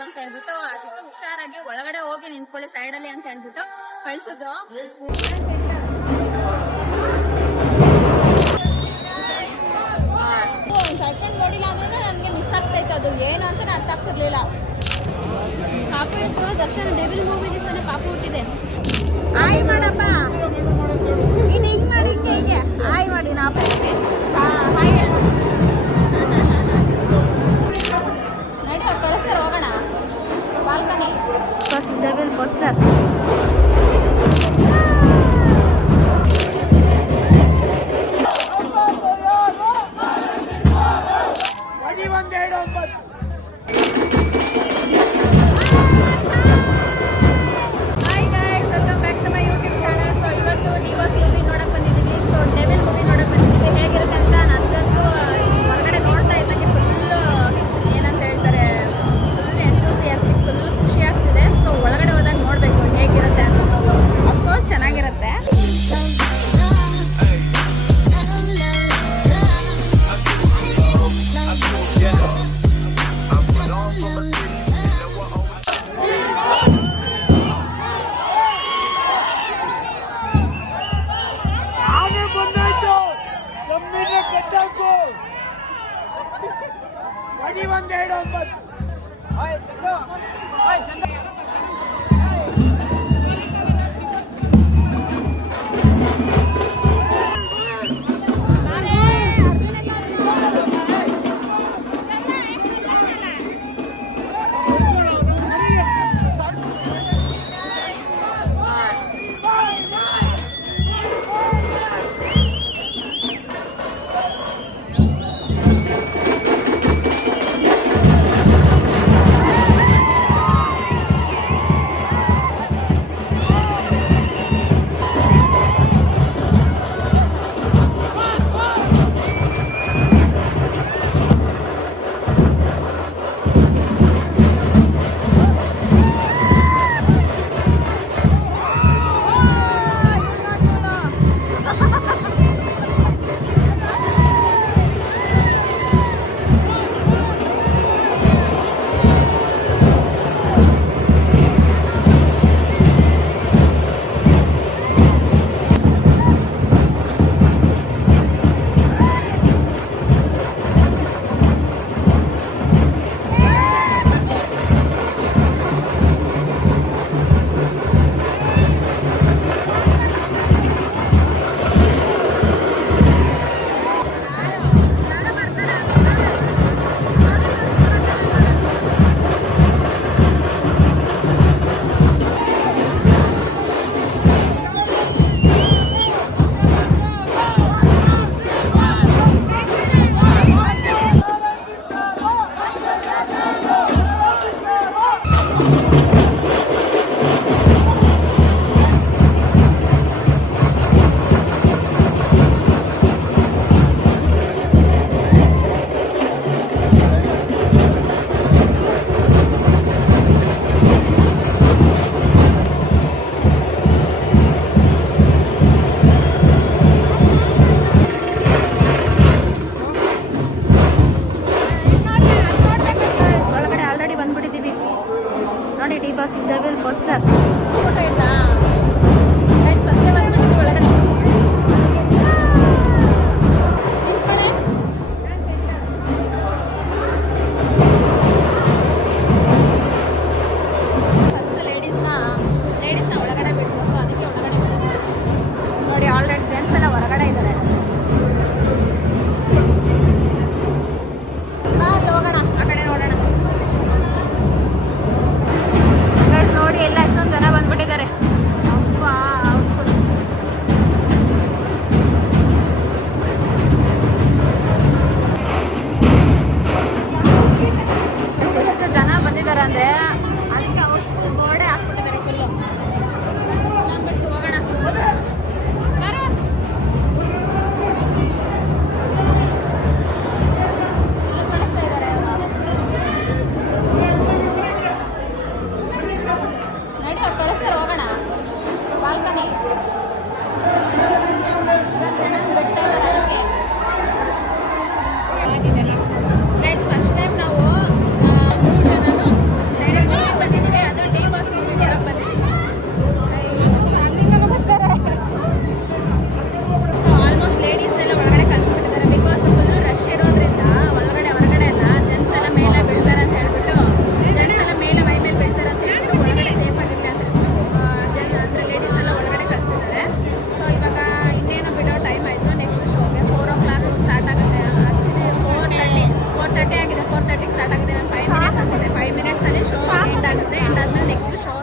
ಇದು ಅಂತ ಹೇಳ್ಬಿಟ್ಟು ಅಷ್ಟು ಹುಷಾರಾಗಿ ಒಳಗಡೆ ಹೋಗಿ ನಿಂತ್ಕೊಳ್ಳಿ ಸೈಡ್ ಅಲ್ಲಿ ಅಂತ ಹೇಳ್ಬಿಟ್ಟು ಕಳ್ಸಿದ್ರು. ಸೆಕೆಂಡ್ ನೋಡಿಲ್ಲ ಅಂದ್ರೆ ನನ್ಗೆ ಮಿಸ್ ಆಗ್ತೈತೆ ಅದು ಏನಂತ ಅರ್ಥ ಆಗ್ತಿರ್ಲಿಲ್ಲ. ಪಾಪು ಹೆಸರು ದರ್ಶನ್ ಡೆವಿಲ್ ಮೂವಿ ದಿವಸನೇ ಪಾಪು ಹುಟ್ಟಿದೆ. ಆಯ್ ಮಾಡಪ್ಪ, ನೀನ್ ಹಿಂಗ್ ಮಾಡಿ ಹಿಂಗೆ ಆಯ್ ಮಾಡಿ ನಾ ಹಾಯ್ ಹೇಳು. ನಡಿ ಅವ್ರು ಕಳಿಸ್ತಾರ ಹೋಗೋಣ balcony. First devil poster.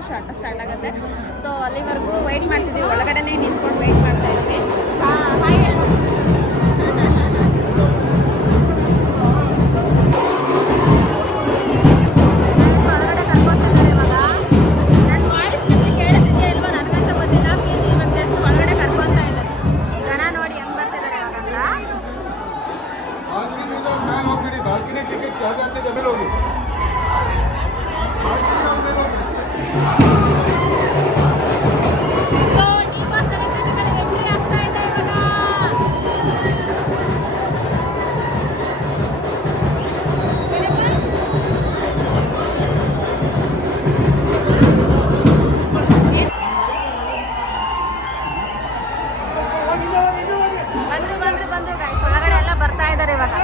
Start ಆಗುತ್ತೆ. ಸೊ ಅಲ್ಲಿವರೆಗೂ ವೆಯ್ಟ್ ಮಾಡ್ತಿದ್ದೀವಿ, ಒಳಗಡೆನೇ ನಿಂತ್ಕೊಂಡು ವೆಯ್ಟ್ ಮಾಡ್ತಾ ಇದ್ದೀವಿ. ಹಾಯ್ ಹೇಳು. ಒಳಗಡೆ ಕರ್ಕೊಂತಿದ್ದಾರೆ ಇವಾಗ. ನನ್ನ ವಾಯ್ಸ್ ನಿಮಗೆ ಕೇಳಿಸಿದ್ಯಾ ಇಲ್ವಾ ನನಗಂತ ಗೊತ್ತಿಲ್ಲ. ಪ್ಲೀಸ್ ಇವಾಗ ಜಸ್ಟ್ ಒಳಗಡೆ ಕರ್ಕೊತಾ ಇದ್ದಾರೆ. ಜನ ನೋಡಿ ಹೆಂಗ್ ಬರ್ತಿದ್ದಾರೆ ಇವಾಗಂತ. बालकनी टिकट क्या जाते जमीन होगी ಸೊ ಡಿವಾ ಸೆಲೆಬ್ರಿಟಿಗಳಿಗೆ ಎಂಟ್ರಿ ಆಗ್ತಾ ಇದೆ ಇವಾಗ. ಬಂದ್ರು ಗೈಸ್, ಒಳಗಡೆ ಎಲ್ಲ ಬರ್ತಾ ಇದ್ದಾರೆ ಇವಾಗ.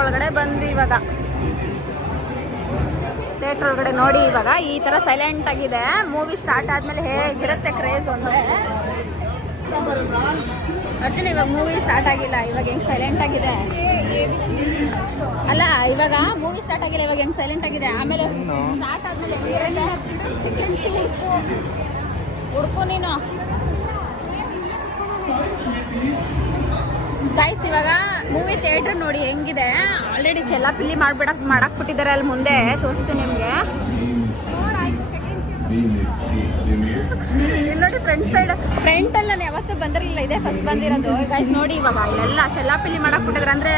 ಒಳಗಡೆ ಬಂದ್ವಿ ಇವಾಗ. ಥಿಯೇಟರ್ ಒಳಗಡೆ ನೋಡಿ ಇವಾಗ ಈ ತರ ಸೈಲೆಂಟ್ ಆಗಿದೆ. ಮೂವಿ ಸ್ಟಾರ್ಟ್ ಆದ್ಮೇಲೆ ಹೇಗಿರುತ್ತೆ ಕ್ರೇಜ್ ಅಂದ್ರೆ ಅರ್ಜುನ್, ಇವಾಗ ಮೂವಿ ಸ್ಟಾರ್ಟ್ ಆಗಿಲ್ಲ, ಇವಾಗ ಹೆಂಗ್ ಸೈಲೆಂಟ್ ಆಗಿದೆ ಅಲ್ಲ. ಇವಾಗ ಮೂವಿ ಸ್ಟಾರ್ಟ್ ಆಗಿಲ್ಲ, ಇವಾಗ ಹೆಂಗ್ ಸೈಲೆಂಟ್ ಆಗಿದೆ. ಆಮೇಲೆ ಸ್ಟಾರ್ಟ್ ಆದ್ಮೇಲೆ ಹುಡ್ಕು ನೀನು ಗೈಸ್. ಇವಾಗ ಮೂವಿ ಥಿಯೇಟರ್ ನೋಡಿ ಹೆಂಗಿದೆ. ಆಲ್ರೆಡಿ ಚೆಲ್ಲಾಪಿಲ್ಲಿ ಮಾಡಕ್ ಬಿಟ್ಟಿದ್ದಾರೆ. ಅಲ್ಲಿ ಮುಂದೆ ತೋರಿಸ್ತೀನಿ ನಿಮ್ಗೆ. ಇಲ್ಲಿ ನೋಡಿ ಫ್ರಂಟ್ ಅಲ್ಲಿ ನಾನು ಯಾವತ್ತೂ ಬಂದಿರಲಿಲ್ಲ, ಇದೆ ಫಸ್ಟ್ ಬಂದಿರೋದು ಗೈಸ್. ನೋಡಿ ಇವಾಗ ಇಲ್ಲೆಲ್ಲ ಚೆಲ್ಲಾಪಿಲ್ಲಿ ಮಾಡಕ್ ಬಿಟ್ಟಿದ್ರು, ಅಂದ್ರೆ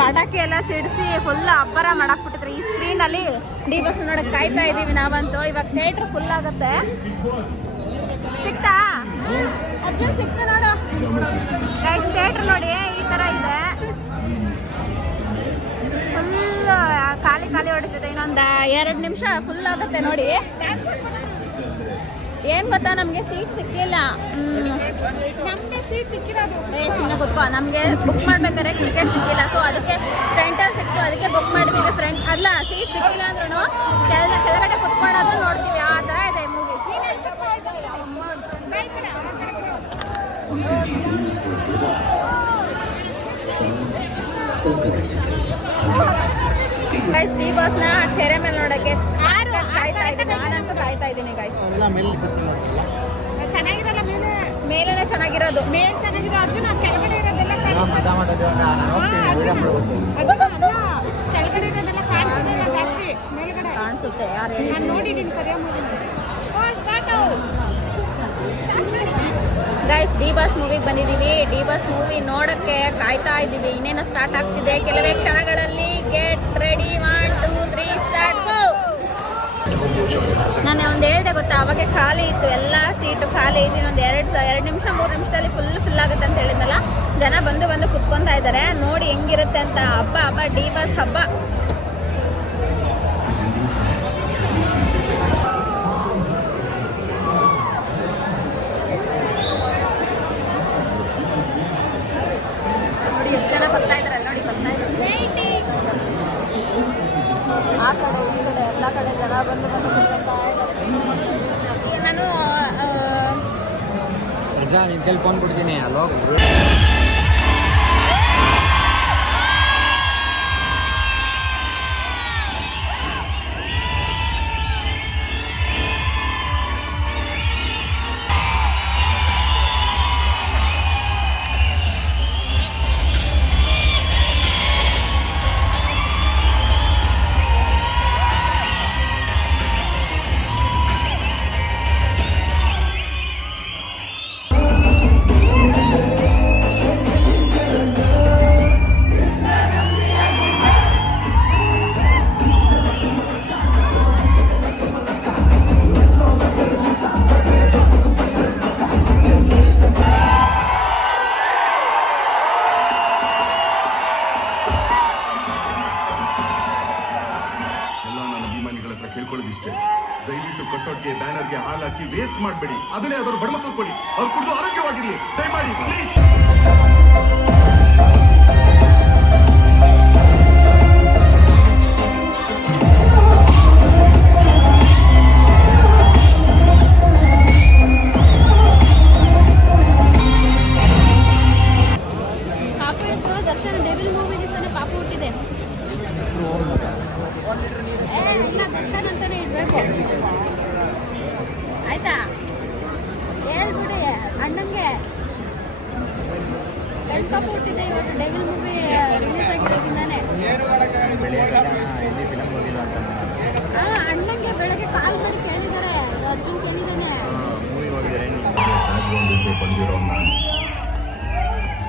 ಪಟಾಕಿ ಎಲ್ಲ ಸಿಡಿಸಿ ಫುಲ್ ಅಬ್ಬರ ಮಾಡಕ್ ಬಿಟ್ಟಿದ್ರು. ಈ ಸ್ಕ್ರೀನ್ ಅಲ್ಲಿ ಡಿ ಬಸ್ ನೋಡಕ್ ಕಾಯ್ತಾ ಇದೀವಿ ನಾವಂತೂ. ಇವಾಗ ಥಿಯೇಟರ್ ಫುಲ್ ಆಗುತ್ತೆ. ಸಿಕ್ತಾ ಅರ್ಜುನ್? ಸಿಕ್ತಾ ನೋಡು ಗೈಸ್. ಥಿಯೇಟರ್ ನೋಡಿ ಈ ತರ ಇದೆ, ಫುಲ್ ಖಾಲಿ ಹೊಡಿತದೆ. ಇನ್ನೊಂದು 2 ನಿಮಿಷ ಫುಲ್ ಆಗುತ್ತೆ ನೋಡಿ. ಏನ್ ಗೊತ್ತಾ, ನಮ್ಗೆ ಸೀಟ್ ಸಿಕ್ಕಿಲ್ಲ. ನಮ್ಗೆ ಸೀಟ್ ಸಿಕ್ಕಿರೋದು ಸುಮ್ಮನೆ ಕೂತ್ಕೋ. ನಮ್ಗೆ ಬುಕ್ ಮಾಡ್ಬೇಕಾದ್ರೆ ಟಿಕೆಟ್ ಸಿಕ್ಕಿಲ್ಲ, ಸೊ ಅದಕ್ಕೆ ಫ್ರಂಟಲ್ಲಿ ಸಿಕ್ತು, ಅದಕ್ಕೆ ಬುಕ್ ಮಾಡಿದೀವಿ. ಫ್ರಂಟ್ ಅಲ್ಲ, ಸೀಟ್ ಸಿಕ್ಕಿಲ್ಲ ಅಂದ್ರೂ ಕೆಳಗಡೆ ಕುತ್ಕೊಂಡಾದ್ರೂ ನೋಡ್ತೀವಿ. ಆ ತರ ಇದೆ ಮೂವಿ. ಗೈಸ್, ಡಿ ಬಾಸ್ನ ತೆರೆ ಮೇಲೆ ನೋಡಕ್ಕೆ ಕಾಯ್ತಾ ಇದ್ದೀನಿ. ನಾನಂತೂ ಕಾಯ್ತಾ ಇದ್ದೀನಿ ಗೈಸ್. ಚೆನ್ನಾಗಿರಲ್ಲ, ಮೇಲೆನೆ ಚೆನ್ನಾಗಿರೋದು. ಮೇಲೆ ಚೆನ್ನಾಗಿರೋ ಅರ್ಜುನ, ಕೆಳಗಡೆ ಇರೋದೆಲ್ಲ ಕೆಳಗಡೆ ಇರೋದೆಲ್ಲ ಕಾಣಿಸೋದಿಲ್ಲ ಜಾಸ್ತಿ, ಮೇಲ್ಗಡೆ ಕಾಣಿಸುತ್ತೆ. ಯಾರು ನಾನು ನೋಡಿದ್ದೀನಿ ಕರಿಯ ಮೂವಿ. ಗೈಸ್ ಡಿ ಬಾಸ್ ಮೂವಿಗೆ ಬಂದಿದ್ದೀವಿ. ಡಿ ಬಾಸ್ ಮೂವಿ ನೋಡೋಕ್ಕೆ ಕಾಯ್ತಾ ಇದ್ದೀವಿ. ಇನ್ನೇನು ಸ್ಟಾರ್ಟ್ ಆಗ್ತಿದೆ ಕೆಲವೇ ಕ್ಷಣಗಳಲ್ಲಿ. ಗೆಟ್ ರೆಡಿ 1 2 3 ಸ್ಟಾರ್ಟ್ ಗೋ. ನಾನು ಒಂದು ಹೇಳಿದೆ ಗೊತ್ತಾ, ಅವಾಗ ಖಾಲಿ ಇತ್ತು, ಎಲ್ಲ ಸೀಟು ಖಾಲಿ ಇತ್ತು. ಇನ್ನೊಂದು 2 ನಿಮಿಷ 3 ನಿಮಿಷದಲ್ಲಿ ಫುಲ್ ಆಗುತ್ತೆ ಅಂತ ಹೇಳಿದ್ನಲ್ಲ. ಜನ ಬಂದು ಕುತ್ಕೊತಾ ಇದ್ದಾರೆ. ನೋಡಿ ಹೆಂಗಿರುತ್ತೆ ಅಂತ. ಹಬ್ಬ ಡಿ ಬಾಸ್ ಹಬ್ಬ. ನೋಡಿ ಎಷ್ಟು ಜನ ಬರ್ತಾ ಇದ್ದಾರೆ. ನೋಡಿ ಬರ್ತಾ ಇದ್ದಾರೆ. ಆ ಕಡೆ ಈ ಕಡೆ ಎಲ್ಲ ಕಡೆ ಜನ ಬಂದು ಕುತ್ಕೊತಾ ಇದ್ದಾರೆ. ಈಗ ನಾನು ನಿನ್ ಕೈಲಿ ಫೋನ್ ಕೊಡ್ತೀನಿ ಅಲ್ಲೋ. ಕೇಳ್ಕೊಳ್ಳೋದಿಷ್ಟೇ, ದಯವಿಟ್ಟು ಕಟ್ಟೋಟ್ಗೆ ಬ್ಯಾನರ್ಗೆ ಹಾಲು ಹಾಕಿ ವೇಸ್ಟ್ ಮಾಡಬೇಡಿ. ಅದನ್ನೇ ಅದರ ಬಡ ಮಕ್ಕಳು ಕೊಡಿ, ಅವ್ರು ಕುಡಿದು ಆರೋಗ್ಯವಾಗಿರ್ಲಿ ದಯಮಾಡಿ ಪ್ಲೀಸ್. ಪಾಪು ಹೆಸರು ದರ್ಶನ್. ಡೆವಿಲ್ ಮೂವಿ ದಿವಸನೇ ಪಾಪು ಹುಟ್ಟಿದೆ. ಇಲ್ಲ ದರ್ಶನ್ ಅಂತಾನೆ ಇಡ್ಬೇಕು ಆಯ್ತಾ? ಹೇಳ್ಬಿಡಿ ಅಣ್ಣಂಗೆ. ಗಂಡು ಪಾಪು ಹುಟ್ಟಿದೆ ಇವತ್ತು. ಡೆವಿಲ್ ಮೂವಿ ರಿಲೀಸ್ ಆಗಿರೋದ್ರಿಂದಾನೆ. ಅಣ್ಣಂಗೆ ಬೆಳಗ್ಗೆ ಕಾಲ್ ಮಾಡಿ ಕೇಳಿದ್ದಾರೆ. ಅರ್ಜುನ್ ಕೇಳಿದ್ದಾನೆ. ಬಂದಿರೋ ನಾನು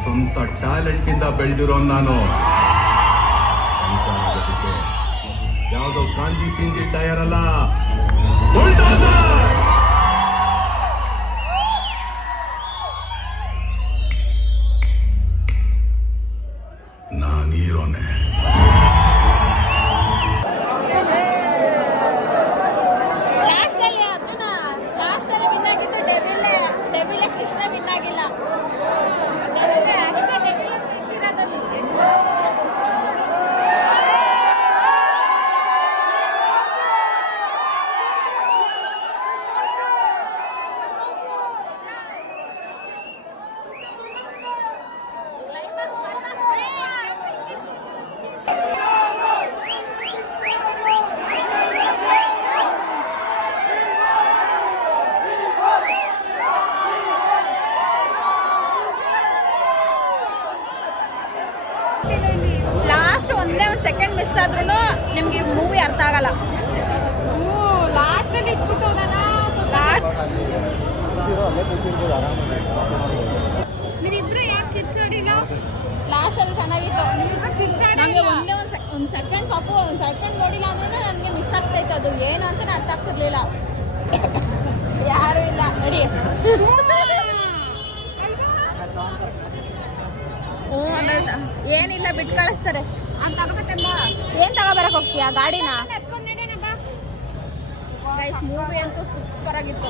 ಸ್ವಂತ ಟ್ಯಾಲೆಂಟ್ ಇಂದ ಬೆಳೆದಿರೋ ನಾನು. ಯಾವುದೋ ಕಾಂಜಿ ಪಿಂಜಿ ಟೈರ್ ಅಲ್ಲ, ನಾನು ಹೀರೋನೆ. ಲಾಸ್ಟಲ್ಲಿ ಅರ್ಜುನ ಲಾಸ್ಟಲ್ಲಿ ವಿನ್ ಆಗಿದ್ದು ಡೆವಿಲ್ ಕೃಷ್ಣ ವಿನ್ ಆಗಿಲ್ಲ. ಲಾಸ್ಟ್ ಒಂದೇ ಒಂದು ಸೆಕೆಂಡ್ ಮಿಸ್ ಆದ್ರೂ ನಿಮ್ಗೆ ಮೂವಿ ಅರ್ಥ ಆಗಲ್ಲ. ಲಾಸ್ಟಲ್ಲಿ ಇಟ್ಬಿಟ್ಟು ನೀವಿಬ್ರು ಯಾಕೆ ಕಿರ್ಚಾಡಿಲ್ಲ? ಲಾಸ್ಟಲ್ಲಿ ಚೆನ್ನಾಗಿತ್ತು. ನನಗೆ ಒಂದೇ ಒಂದು ಸೆಕೆಂಡ್ ಪಾಪು ಒಂದು ಸೆಕೆಂಡ್ ನೋಡಿಲ್ಲ ಅಂದ್ರೂ ನನಗೆ ಮಿಸ್ ಆಗ್ತಾಯಿತ್ತು. ಅದು ಏನು ಅಂತ ಅರ್ಥ ಆಗ್ತಿರ್ಲಿಲ್ಲ. ಯಾರು ಇಲ್ಲ ರೆಡಿ. ಏನಿಲ್ಲ ಬಿಟ್ಟು ಕಳಿಸ್ತಾರೆ. ಏನ್ ತಗೋಬರಕ್ ಹೋಗ್ತೀಯಾ ಗಾಡಿನ? ಗೈಸ್ ಮೂವಿ ಅಂತೂ ಸೂಪರ್ ಆಗಿತ್ತು.